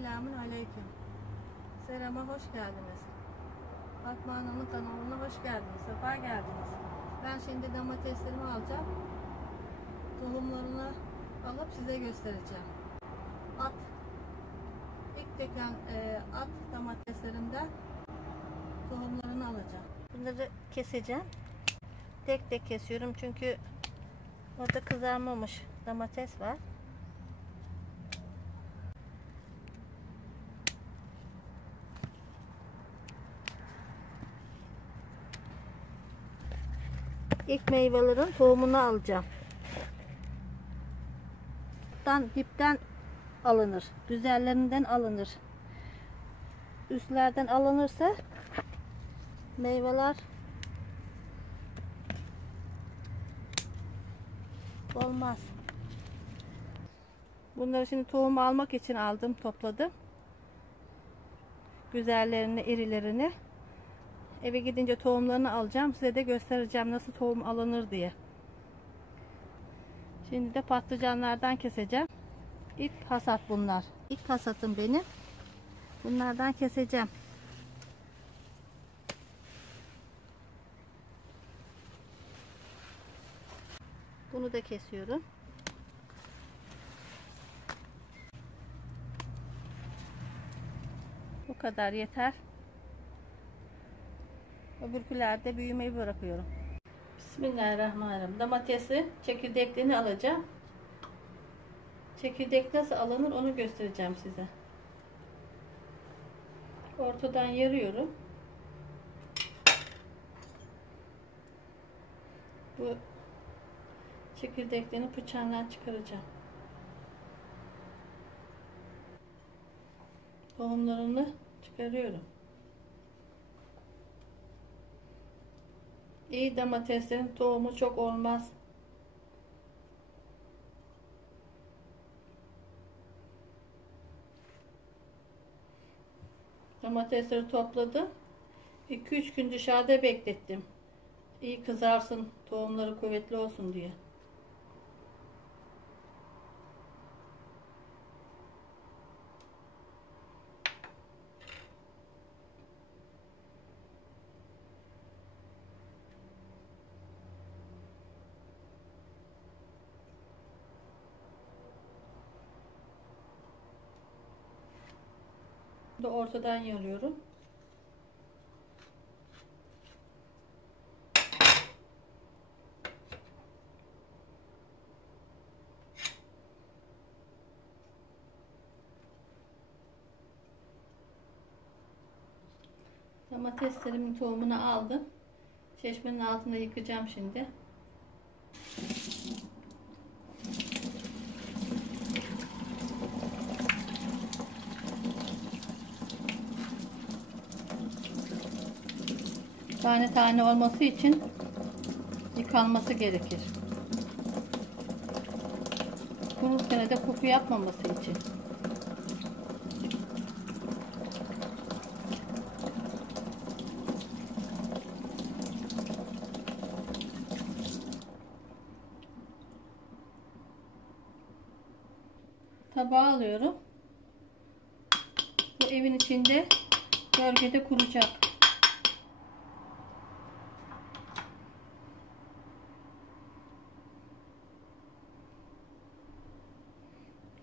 Selamun Aleyküm. Selam'a hoş geldiniz. Fatma Hanım'ın kanalına hoş geldiniz. Sefa geldiniz. Ben şimdi domateslerimi alacağım. Tohumlarını alıp size göstereceğim. İlk döken at domateslerinden tohumlarını alacağım. Bunları keseceğim. Tek tek kesiyorum çünkü orada kızarmamış domates var. İlk meyvelerin tohumunu alacağım. Dipten alınır. Düzellerinden alınır. Üstlerden alınırsa meyveler olmaz. Bunları şimdi tohum almak için aldım, topladım. Güzellerini, irilerini. Eve gidince tohumlarını alacağım. Size de göstereceğim nasıl tohum alınır diye. Şimdi de patlıcanlardan keseceğim. İlk hasat bunlar. İlk hasatım benim. Bunlardan keseceğim. Bunu da kesiyorum. Bu kadar yeter. Öbürkülerde büyümeyi bırakıyorum. Bismillahirrahmanirrahim. Domatesi çekirdeklerini alacağım. Çekirdek nasıl alınır onu göstereceğim size. Ortadan yarıyorum. Bu çekirdeklerini bıçağından çıkaracağım. Tohumlarını çıkarıyorum. İyi domateslerin tohumu çok olmaz. Domatesleri topladım. 2-3 gün dışarıda beklettim. İyi kızarsın, tohumları kuvvetli olsun diye. Da ortadan yarıyorum. Domateslerimin tohumunu aldım. Çeşmenin altında yıkayacağım şimdi. Tane tane olması için yıkanması gerekir. Kururken de koku yapmaması için. Tabağa alıyorum. Bu evin içinde gölgede kuracak.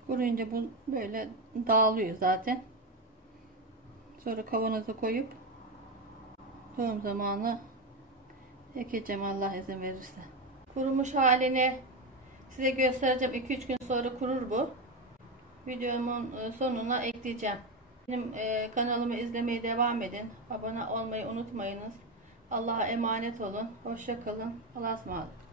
Kuruyunca bu böyle dağılıyor zaten. Sonra kavanoza koyup tohum zamanı ekeceğim Allah izin verirse. Kurumuş halini size göstereceğim. 2-3 gün sonra kurur bu. Videomun sonuna ekleyeceğim. Benim kanalımı izlemeye devam edin. Abone olmayı unutmayınız. Allah'a emanet olun. Hoşça kalın. Allah'a ısmarladık.